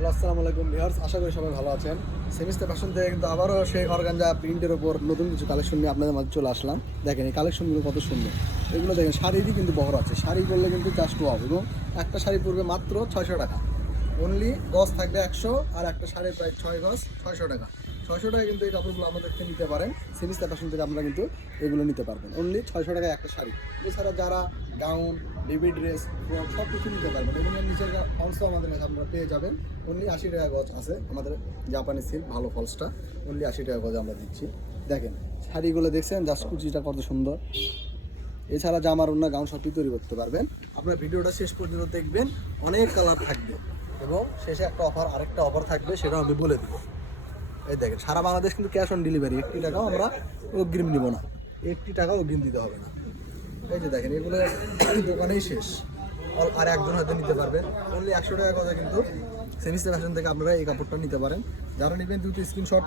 Hello, আসসালামু আলাইকুম viewers, আশা করি সবাই ভালো আছেন। সেমিস্টার ফ্যাশন থেকে কিন্তু আবারও সেই অর্গানজা প্রিন্টের ওপর নতুন কিছু কালেকশন নিয়ে আপনাদের মাঝে চলে আসলাম। দেখেন এই কালেকশনগুলো কত সুন্দর। এগুলো দেখেন শাড়িরই কিন্তু বহর আছে, শাড়ি করলে কিন্তু জাস্ট ওয়াও। এবং একটা শাড়ি পড়বে মাত্র 600 টাকা। অনলি গজ থাকবে 100, আর একটা শাড়ির প্রায় 6 গজ 600 টাকা। 600 টাকা কিন্তু এই কাপড়গুলো আমাদের থেকে নিতে পারেন। সেমিস্টার ফ্যাশন থেকে আমরা কিন্তু এগুলো নিতে পারবেন অনলি 600 টাকায় একটা শাড়ি। এছাড়া যারা গাউন, বেবি ড্রেস, ফ্রক সব কিছু নিতে পারবেন। এগুলোর নিচের ফলসও আমাদের কাছে আপনারা পেয়ে যাবেন। অনলি 80 টাকা গজ আছে আমাদের জাপানি সিল্ক ভালো ফলসটা, অনলি 80 টাকা গজ আমরা দিচ্ছি। দেখেন শাড়িগুলো দেখছেন, জাস্ট কুচিটা কত সুন্দর। এছাড়া জামার অন্য গাউন সবই তৈরি করতে পারবেন। আপনার ভিডিওটা শেষ পর্যন্ত দেখবেন, অনেক কালার থাকবে এবং শেষে একটা অফার, আরেকটা অফার থাকবে, সেটাও আমি বলে দেবো। এই দেখেন সারা বাংলাদেশ কিন্তু ক্যাশ অন ডেলিভারি, 1 টাকাও আমরা অগ্রিম নিব না, 1 টাকাও অগ্রিম দিতে হবে না। এই যে দেখেন এগুলো দোকানেই শেষ, আর একজন হয়তো নিতে পারবেন। অনলি 100 টাকা কথা কিন্তু সেমিস্টার ফ্যাশন থেকে আপনারা এই কাপড়টা নিতে পারেন। যারা নেবেন দ্রুত স্ক্রিনশট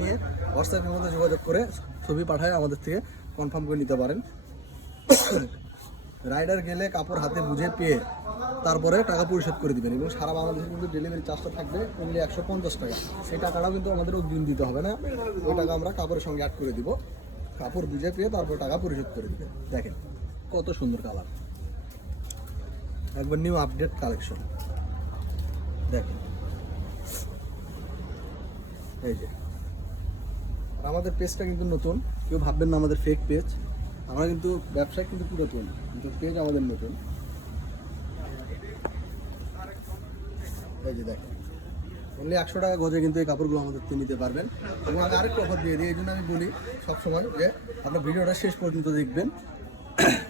নিয়ে হোয়াটসঅ্যাপের মধ্যে যোগাযোগ করে ছবি পাঠায় আমাদের থেকে কনফার্ম করে নিতে পারেন। রাইডার গেলে কাপড় হাতে বুঝে পেয়ে তারপরে টাকা পরিশোধ করে দিবেন। এবং সারা বাংলাদেশে কিন্তু ডেলিভারি চার্জটা থাকবে অনলি 150 টাকা। সেই টাকাটাও কিন্তু আমাদের অগ্রিম দিতে হবে না, ওই টাকা আমরা কাপড়ের সঙ্গে অ্যাড করে দিব। কাপড় বুঝে পেয়ে তারপর টাকা পরিশোধ করে দিবেন। দেখেন কত সুন্দর কালার, একবার নিউ আপডেট কালেকশন। দেখেন এই যে, আর আমাদের পেজটা কিন্তু নতুন, কেউ ভাববেন না আমাদের ফেক পেজ। আমরা কিন্তু ব্যবসা কিন্তু পুরাতন, কিন্তু পেজ আমাদের নতুন। এই যে দেখেন অনলি 100 টাকা গজে কিন্তু এই কাপড়গুলো আমাদের থেকে নিতে পারবেন। এবং আমি আরেকটা অফার দিয়ে দিই, এই জন্য আমি বলি সবসময় যে আপনার ভিডিওটা শেষ পর্যন্ত দেখবেন।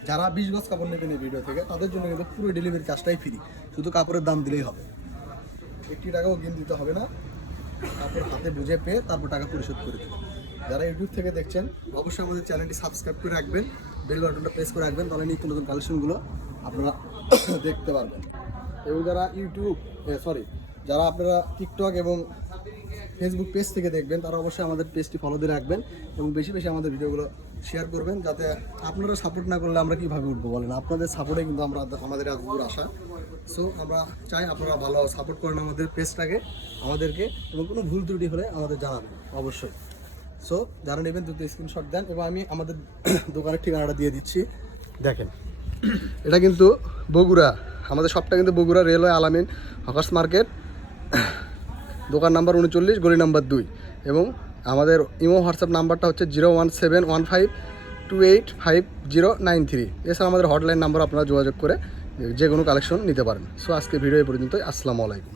যারা 20 গজ কাপড় নেবেন এই ভিডিও থেকে, তাদের জন্য কিন্তু পুরো ডেলিভারি চার্জটাই ফ্রি, শুধু কাপড়ের দাম দিলেই হবে। 1 টাকাও অগ্রিম দিতে হবে না, কাপড় হাতে বুঝে পেয়ে তারপর টাকা পরিশোধ করে দেবেন। যারা ইউটিউব থেকে দেখছেন অবশ্যই আমাদের চ্যানেলটি সাবস্ক্রাইব করে রাখবেন, বেল বাটনটা প্রেস করে রাখবেন, তাহলে নিত্য নতুন কালেকশনগুলো আপনারা দেখতে পারবেন। এবং যারা আপনারা টিকটক এবং ফেসবুক পেজ থেকে দেখবেন, তারা অবশ্যই আমাদের পেজটি ফলো দিয়ে রাখবেন এবং বেশি বেশি আমাদের ভিডিওগুলো শেয়ার করবেন। যাতে আপনারা সাপোর্ট না করলে আমরা কীভাবে উঠবো বলেন, আপনাদের সাপোর্টে কিন্তু আমাদের এত দূর আসা। সো আমরা চাই আপনারা ভালো সাপোর্ট করেন আমাদের পেজটাকে, আমাদেরকে, এবং কোনো ভুল ত্রুটি হলে আমাদের জানাবেন অবশ্যই। সো যারা নেবেন দ্রুত স্ক্রিনশট দেন। এবং আমি আমাদের দোকানের ঠিকানাটা দিয়ে দিচ্ছি। দেখেন এটা কিন্তু বগুড়া, আমাদের শপটা কিন্তু বগুড়া রেলওয়ে আলামিন হকার্স মার্কেট, দোকান নাম্বার 39, গলি নাম্বার 2। এবং আমাদের ইমো হোয়াটসঅ্যাপ নাম্বারটা হচ্ছে 01715285093। এছাড়া আমাদের হটলাইন নাম্বার আপনারা যোগাযোগ করে যে কোনো কালেকশন নিতে পারেন। সো আজকে ভিডিও এই পর্যন্তই। আসসালামু আলাইকুম।